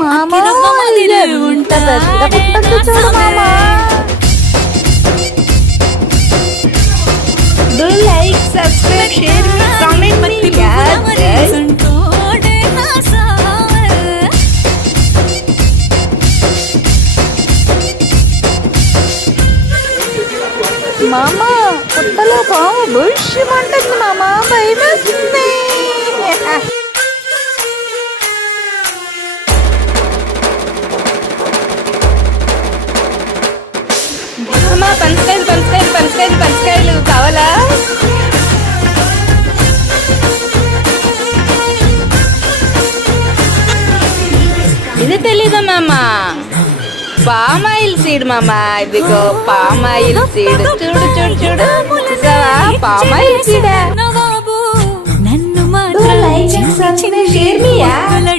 మామా ఎంత పెద్ద పుట్టొద్దు చూడు మామా. Do like, subscribe, share me, comment me, guys. మామా పుట్టలో పాము బుష్మంటుంది మామా, భయమేస్తుంది. అమ్మా పనసకాయలు పనసకాయలు పనసకాయలు పనసకాయలు కావాలా? ఇది తెలీదా మామా? పామాయిల్ సీడ్ మామా, ఇదిగో పామాయిల్ సీడ్. చూడు చూడు చూడు, పామాయిల్ సీడ్.